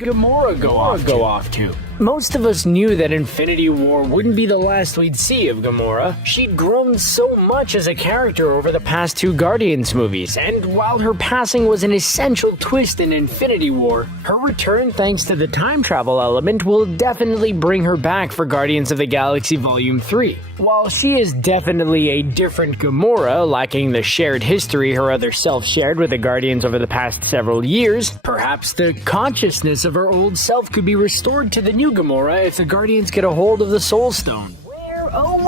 Gamora go off to? Most of us knew that Infinity War wouldn't be the last we'd see of Gamora. She'd grown so much as a character over the past two Guardians movies, and while her passing was an essential twist in Infinity War, her return thanks to the time travel element will definitely bring her back for Guardians of the Galaxy Volume 3. While she is definitely a different Gamora, lacking the shared history her other self shared with the Guardians over the past several years, perhaps the consciousness of her old self could be restored to the new Gamora if the Guardians get a hold of the Soul Stone.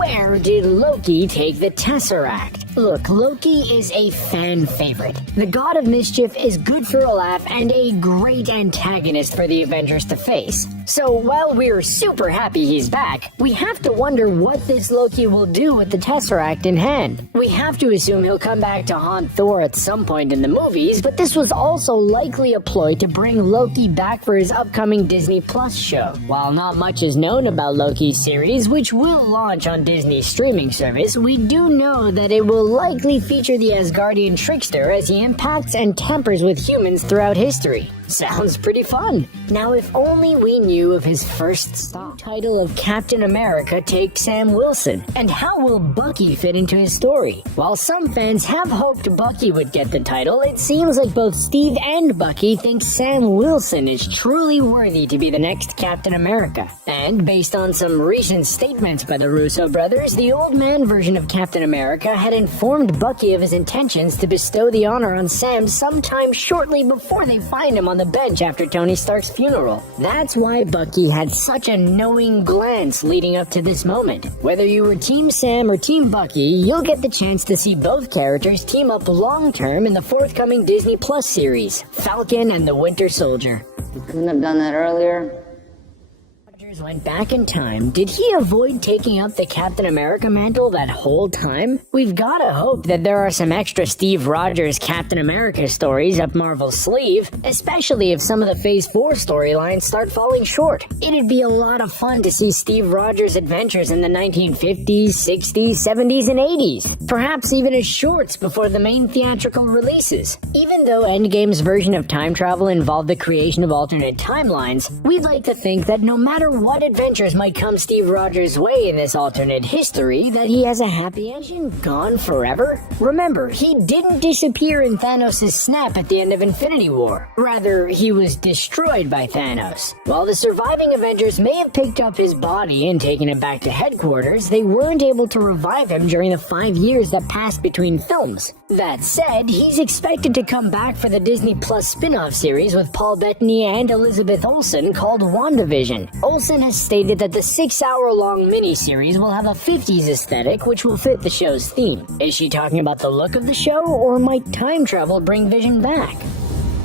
Where did Loki take the Tesseract? Look, Loki is a fan favorite. The god of mischief is good for a laugh and a great antagonist for the Avengers to face. So while we're super happy he's back, we have to wonder what this Loki will do with the Tesseract in hand. We have to assume he'll come back to haunt Thor at some point in the movies, but this was also likely a ploy to bring Loki back for his upcoming Disney Plus show. While not much is known about Loki's series, which will launch on Disney's streaming service, we do know that it will likely feature the Asgardian trickster as he impacts and tampers with humans throughout history. Sounds pretty fun. Now, if only we knew of his first stop. Title of Captain America take Sam Wilson, and how will Bucky fit into his story? While some fans have hoped Bucky would get the title, it seems like both Steve and Bucky think Sam Wilson is truly worthy to be the next Captain America. And based on some recent statements by the Russo brothers, the old man version of Captain America had informed Bucky of his intentions to bestow the honor on Sam sometime shortly before they find him on the bench after Tony Stark's funeral. That's why Bucky had such a knowing glance leading up to this moment. Whether you were Team Sam or Team Bucky, you'll get the chance to see both characters team up long-term in the forthcoming Disney Plus series, Falcon and the Winter Soldier. You couldn't have done that earlier. Went back in time. Did he avoid taking up the Captain America mantle that whole time? We've gotta hope that there are some extra Steve Rogers Captain America stories up Marvel's sleeve, especially if some of the Phase 4 storylines start falling short. It'd be a lot of fun to see Steve Rogers' adventures in the 1950s, 60s, 70s, and 80s. Perhaps even as shorts before the main theatrical releases. Even though Endgame's version of time travel involved the creation of alternate timelines, we'd like to think that no matter what adventures might come Steve Rogers' way in this alternate history, that he has a happy ending gone forever? Remember, he didn't disappear in Thanos' snap at the end of Infinity War. Rather, he was destroyed by Thanos. While the surviving Avengers may have picked up his body and taken it back to headquarters, they weren't able to revive him during the 5 years that passed between films. That said, he's expected to come back for the Disney Plus spin-off series with Paul Bettany and Elizabeth Olsen called WandaVision. Olsen has stated that the 6-hour-long miniseries will have a 50s aesthetic which will fit the show's theme. Is she talking about the look of the show, or might time travel bring Vision back?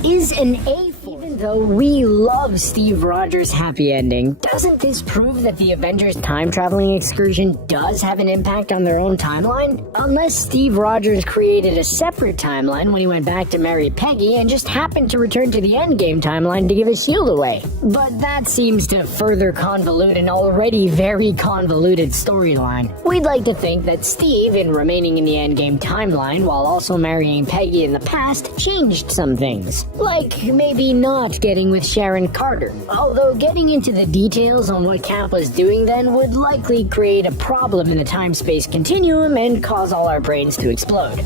Is an A, even though we love Steve Rogers' happy ending, doesn't this prove that the Avengers time-traveling excursion does have an impact on their own timeline? Unless Steve Rogers created a separate timeline when he went back to marry Peggy and just happened to return to the Endgame timeline to give his shield away. But that seems to further convolute an already very convoluted storyline. We'd like to think that Steve, in remaining in the Endgame timeline while also marrying Peggy in the past, changed some things. Like maybe not getting with Sharon Carter. Although getting into the details on what Cap was doing then would likely create a problem in the time-space continuum and cause all our brains to explode.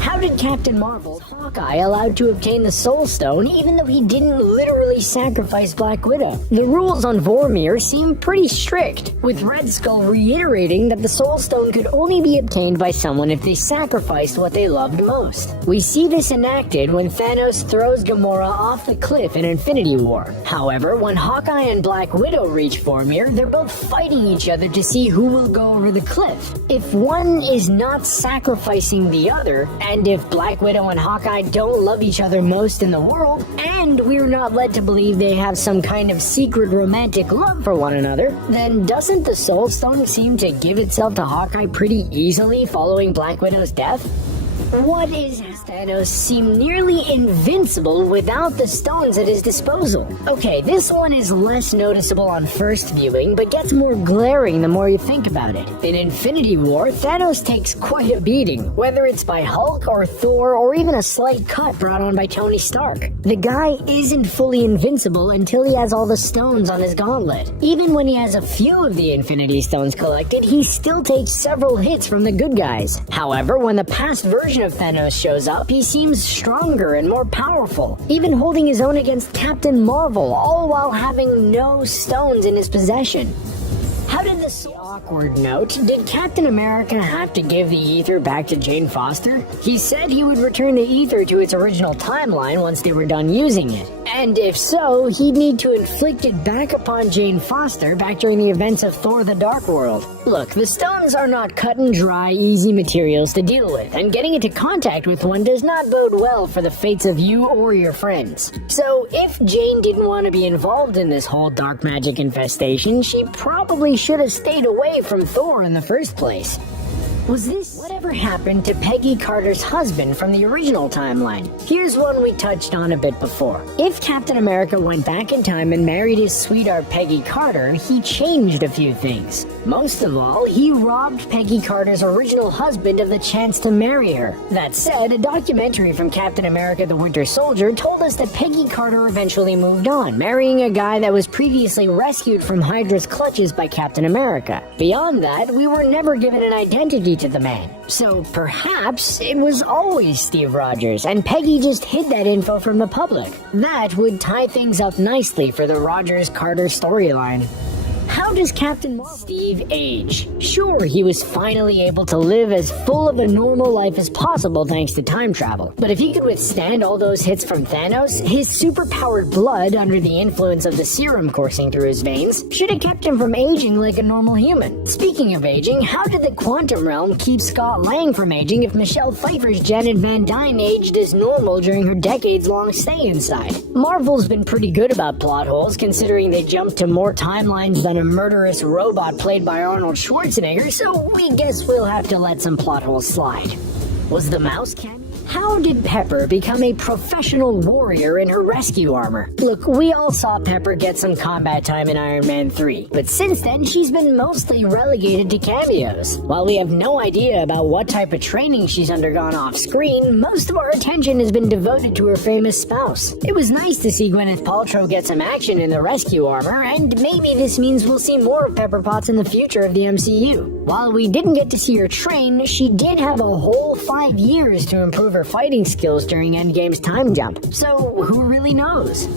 How did Captain Marvel's Hawkeye allowed to obtain the Soul Stone even though he didn't literally sacrifice Black Widow? The rules on Vormir seem pretty strict, with Red Skull reiterating that the Soul Stone could only be obtained by someone if they sacrificed what they loved most. We see this enacted when Thanos throws Gamora off the cliff in Infinity War. However, when Hawkeye and Black Widow reach Vormir, they're both fighting each other to see who will go over the cliff. If one is not sacrificing the other, and if Black Widow and Hawkeye don't love each other most in the world, and we're not led to believe they have some kind of secret romantic love for one another, then doesn't the Soul Stone seem to give itself to Hawkeye pretty easily following Black Widow's death? What is Thanos seem nearly invincible without the stones at his disposal. Okay, this one is less noticeable on first viewing, but gets more glaring the more you think about it. In Infinity War, Thanos takes quite a beating, whether it's by Hulk or Thor or even a slight cut brought on by Tony Stark. The guy isn't fully invincible until he has all the stones on his gauntlet. Even when he has a few of the Infinity Stones collected, he still takes several hits from the good guys. However, when the past version of Thanos shows up, he seems stronger and more powerful, even holding his own against Captain Marvel, all while having no stones in his possession. How did this awkward note, did Captain America have to give the Aether back to Jane Foster? He said he would return the Aether to its original timeline once they were done using it. And if so, he'd need to inflict it back upon Jane Foster back during the events of Thor the Dark World. Look, the stones are not cut and dry, easy materials to deal with, and getting into contact with one does not bode well for the fates of you or your friends. So, if Jane didn't want to be involved in this whole dark magic infestation, she probably should have stayed away from Thor in the first place. Was this whatever happened to Peggy Carter's husband from the original timeline? Here's one we touched on a bit before. If Captain America went back in time and married his sweetheart Peggy Carter, he changed a few things. Most of all, he robbed Peggy Carter's original husband of the chance to marry her. That said, a documentary from Captain America the Winter Soldier told us that Peggy Carter eventually moved on, marrying a guy that was previously rescued from Hydra's clutches by Captain America. Beyond that, we were never given an identity to the man. So perhaps it was always Steve Rogers, and Peggy just hid that info from the public. That would tie things up nicely for the Rogers-Carter storyline. How does Captain Steve age? Sure, he was finally able to live as full of a normal life as possible thanks to time travel. But if he could withstand all those hits from Thanos, his superpowered blood under the influence of the serum coursing through his veins should have kept him from aging like a normal human. Speaking of aging, how did the quantum realm keep Scott Lang from aging if Michelle Pfeiffer's Janet Van Dyne aged as normal during her decades-long stay inside? Marvel's been pretty good about plot holes considering they jumped to more timelines than a murderous robot played by Arnold Schwarzenegger, so we guess we'll have to let some plot holes slide. Was the mouse cameo? How did Pepper become a professional warrior in her rescue armor? Look, we all saw Pepper get some combat time in Iron Man 3, but since then she's been mostly relegated to cameos. While we have no idea about what type of training she's undergone off screen, most of our attention has been devoted to her famous spouse. It was nice to see Gwyneth Paltrow get some action in the rescue armor, and maybe this means we'll see more of Pepper Potts in the future of the MCU. While we didn't get to see her train, she did have a whole 5 years to improve her fighting skills during Endgame's time jump, so who really knows?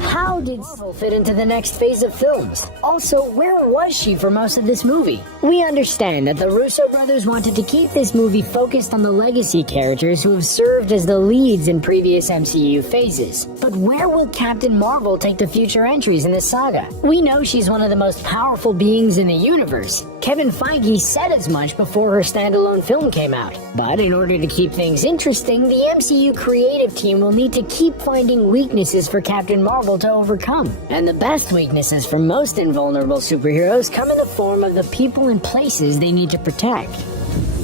How did Marvel fit into the next phase of films? Also, where was she for most of this movie? We understand that the Russo brothers wanted to keep this movie focused on the legacy characters who have served as the leads in previous MCU phases. But where will Captain Marvel take the future entries in this saga? We know she's one of the most powerful beings in the universe. Kevin Feige said as much before her standalone film came out. But in order to keep things interesting, the MCU creative team will need to keep finding weaknesses for Captain Marvel to overcome. And the best weaknesses for most invulnerable superheroes come in the form of the people and places they need to protect.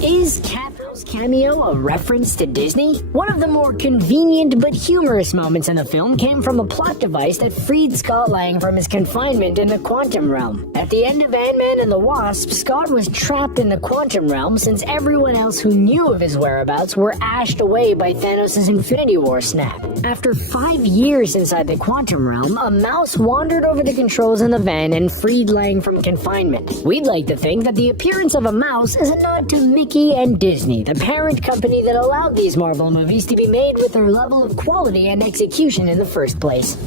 Is Cap's cameo a reference to Disney? One of the more convenient but humorous moments in the film came from a plot device that freed Scott Lang from his confinement in the quantum realm. At the end of Ant-Man and the Wasp, Scott was trapped in the quantum realm since everyone else who knew of his whereabouts were ashed away by Thanos' Infinity War snap. After 5 years inside the quantum realm, a mouse wandered over the controls in the van and freed Lang from confinement. We'd like to think that the appearance of a mouse is a nod to Mickey and Disney, the parent company that allowed these Marvel movies to be made with their level of quality and execution in the first place.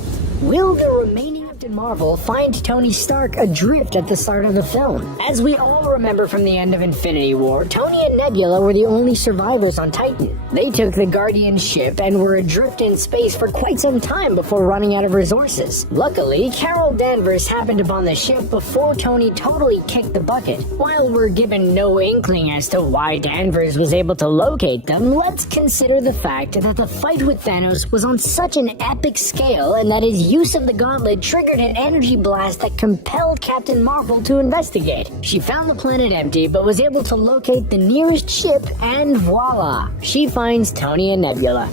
Will the remaining Captain Marvel find Tony Stark adrift at the start of the film? As we all remember from the end of Infinity War, Tony and Nebula were the only survivors on Titan. They took the Guardian ship and were adrift in space for quite some time before running out of resources. Luckily, Carol Danvers happened upon the ship before Tony totally kicked the bucket. While we're given no inkling as to why Danvers was able to locate them, let's consider the fact that the fight with Thanos was on such an epic scale and that his use of the gauntlet triggered triggered an energy blast that compelled Captain Marvel to investigate. She found the planet empty, but was able to locate the nearest ship, and voila! She finds Tony and Nebula.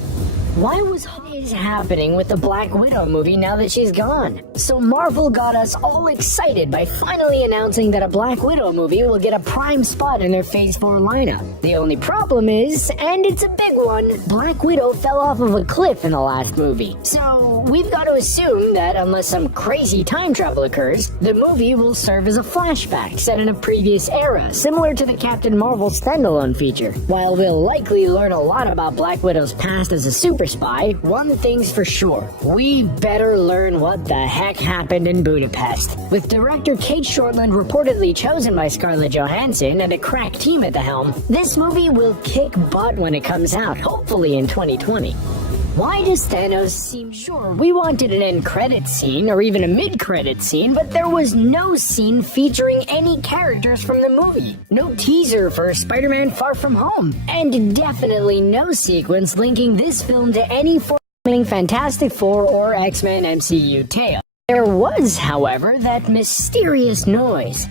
Why was happening with the Black Widow movie now that she's gone? So Marvel got us all excited by finally announcing that a Black Widow movie will get a prime spot in their Phase 4 lineup. The only problem is, and it's a big one, Black Widow fell off of a cliff in the last movie. So we've got to assume that unless some crazy time travel occurs, the movie will serve as a flashback set in a previous era, similar to the Captain Marvel standalone feature. While we'll likely learn a lot about Black Widow's past as a super spy, one thing's for sure: we better learn what the heck happened in Budapest. With director Kate Shortland reportedly chosen by Scarlett Johansson and a crack team at the helm, this movie will kick butt when it comes out, hopefully in 2020. Why does Thanos seem sure? We wanted an end credit scene or even a mid-credit scene, but there was no scene featuring any characters from the movie. No teaser for Spider-Man Far From Home, and definitely no sequence linking this film to any forthcoming Fantastic Four or X-Men MCU tale. There was, however, that mysterious noise.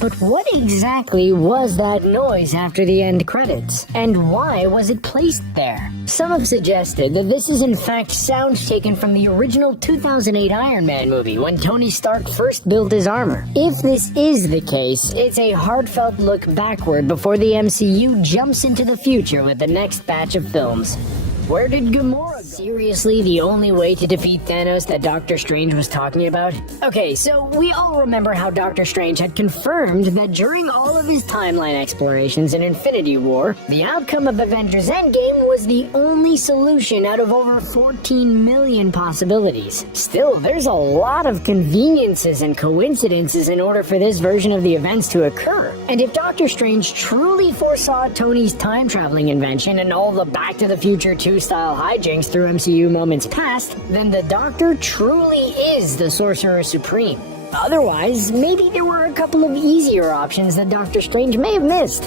But what exactly was that noise after the end credits? And why was it placed there? Some have suggested that this is in fact sound taken from the original 2008 Iron Man movie when Tony Stark first built his armor. If this is the case, it's a heartfelt look backward before the MCU jumps into the future with the next batch of films. Where did Gamora go? Seriously, the only way to defeat Thanos that Doctor Strange was talking about? Okay, so we all remember how Doctor Strange had confirmed that during all of his timeline explorations in Infinity War, the outcome of Avengers Endgame was the only solution out of over 14 million possibilities. Still, there's a lot of conveniences and coincidences in order for this version of the events to occur. And if Doctor Strange truly foresaw Tony's time-traveling invention and all the Back to the Future 2 style hijinks through MCU moments past, then the Doctor truly is the Sorcerer Supreme. Otherwise, maybe there were a couple of easier options that Doctor Strange may have missed.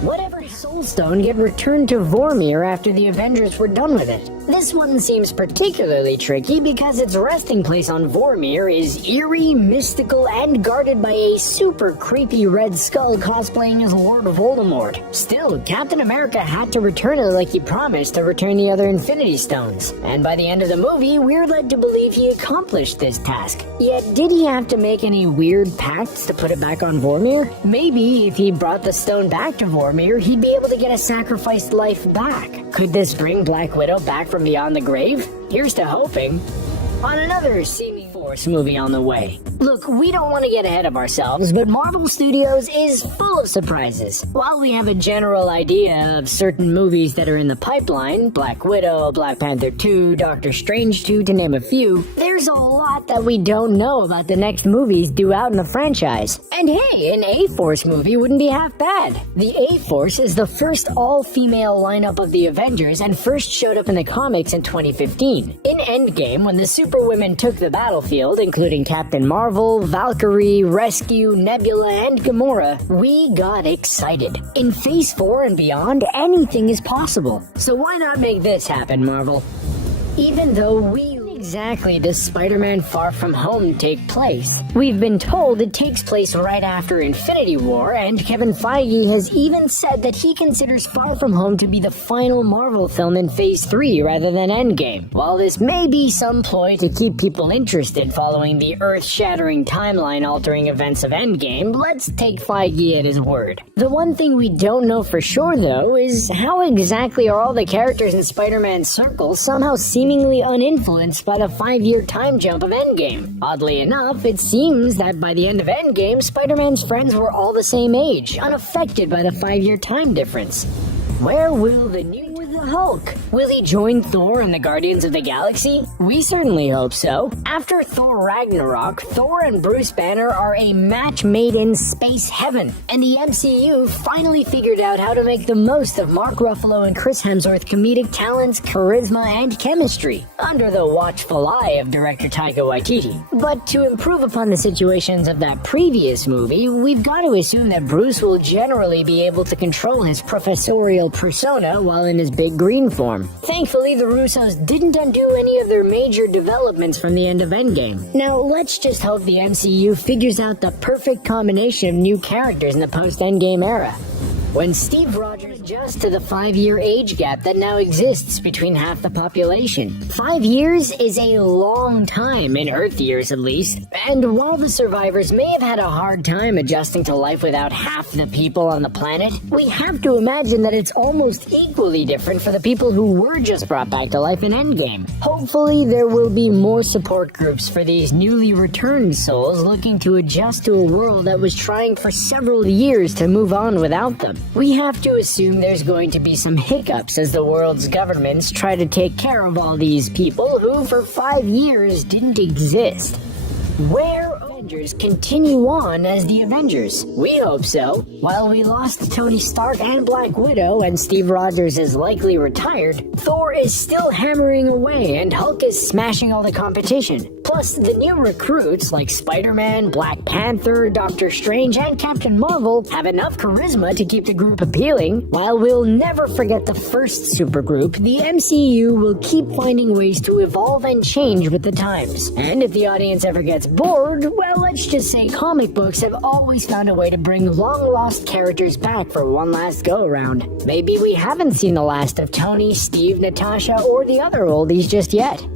Whatever Soul Stone get returned to Vormir after the Avengers were done with it? This one seems particularly tricky because its resting place on Vormir is eerie, mystical, and guarded by a super creepy Red Skull cosplaying as Lord Voldemort. Still, Captain America had to return it like he promised to return the other Infinity Stones, and by the end of the movie, we're led to believe he accomplished this task. Yet, did he have to make any weird pacts to put it back on Vormir? Maybe if he brought the stone back to Vormir, he'd be able to get a sacrificed life back. Could this bring Black Widow back from beyond the grave? Here's to hoping. On another seeming Force movie on the way. Look, we don't want to get ahead of ourselves, but Marvel Studios is full of surprises. While we have a general idea of certain movies that are in the pipeline, Black Widow, Black Panther 2, Doctor Strange 2, to name a few, there's a lot that we don't know about the next movies due out in the franchise. And hey, an A-Force movie wouldn't be half bad. The A-Force is the first all-female lineup of the Avengers and first showed up in the comics in 2015. In Endgame, when the Superwomen took the battlefield, including Captain Marvel, Valkyrie, Rescue, Nebula, and Gamora, we got excited. In Phase 4 and beyond, anything is possible. So why not make this happen, Marvel? Even though exactly does Spider-Man Far From Home take place? We've been told it takes place right after Infinity War, and Kevin Feige has even said that he considers Far From Home to be the final Marvel film in Phase 3 rather than Endgame. While this may be some ploy to keep people interested following the earth-shattering timeline-altering events of Endgame, let's take Feige at his word. The one thing we don't know for sure, though, is how exactly are all the characters in Spider-Man's circle somehow seemingly uninfluenced by the 5-year time jump of Endgame. Oddly enough, it seems that by the end of Endgame, Spider-Man's friends were all the same age, unaffected by the 5-year time difference. Where will the new with the Hulk? Will he join Thor and the Guardians of the Galaxy? We certainly hope so. After Thor Ragnarok, Thor and Bruce Banner are a match made in space heaven, and the MCU finally figured out how to make the most of Mark Ruffalo and Chris Hemsworth's comedic talents, charisma, and chemistry, under the watchful eye of director Taika Waititi. But to improve upon the situations of that previous movie, we've got to assume that Bruce will generally be able to control his professorial persona while in his big big green form. Thankfully, the Russos didn't undo any of their major developments from the end of Endgame. Now, let's just hope the MCU figures out the perfect combination of new characters in the post-Endgame era. When Steve Rogers adjusts to the 5-year age gap that now exists between half the population. 5 years is a long time, in Earth years at least, and while the survivors may have had a hard time adjusting to life without half the people on the planet, we have to imagine that it's almost equally different for the people who were just brought back to life in Endgame. Hopefully there will be more support groups for these newly returned souls looking to adjust to a world that was trying for several years to move on without them. We have to assume there's going to be some hiccups as the world's governments try to take care of all these people who for 5 years didn't exist. Where Avengers continue on as the Avengers? We hope so. While we lost Tony Stark and Black Widow and Steve Rogers is likely retired, Thor is still hammering away and Hulk is smashing all the competition. Plus, the new recruits like Spider-Man, Black Panther, Doctor Strange, and Captain Marvel have enough charisma to keep the group appealing. While we'll never forget the first supergroup, the MCU will keep finding ways to evolve and change with the times. And if the audience ever gets bored, well, let's just say comic books have always found a way to bring long-lost characters back for one last go-around. Maybe we haven't seen the last of Tony, Steve, Natasha, or the other oldies just yet.